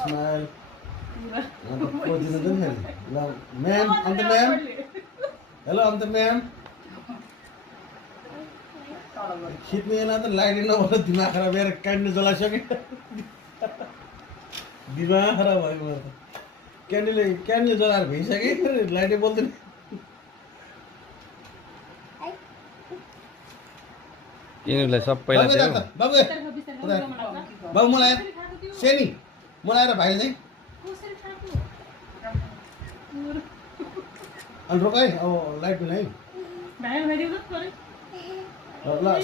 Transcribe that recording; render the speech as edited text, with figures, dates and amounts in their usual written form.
Smile. Ma'am, I'm the ma'am. Hello, I'm the ma'am. खिच्ने ना तो लाइट नभएर दिमाग खराब भएर क्यान्डल जलाइसक्यो दिमाग खराब भयो मेरो त क्यान्डल जलाएर भइसक्यो लाइटै बोल्दैन यिनीहरूलाई सबैलाई बाबु बाबु मलाई सेनी मलाई आएर भाइ चाहिँ अनि रोक है अब लाइट पनि है ल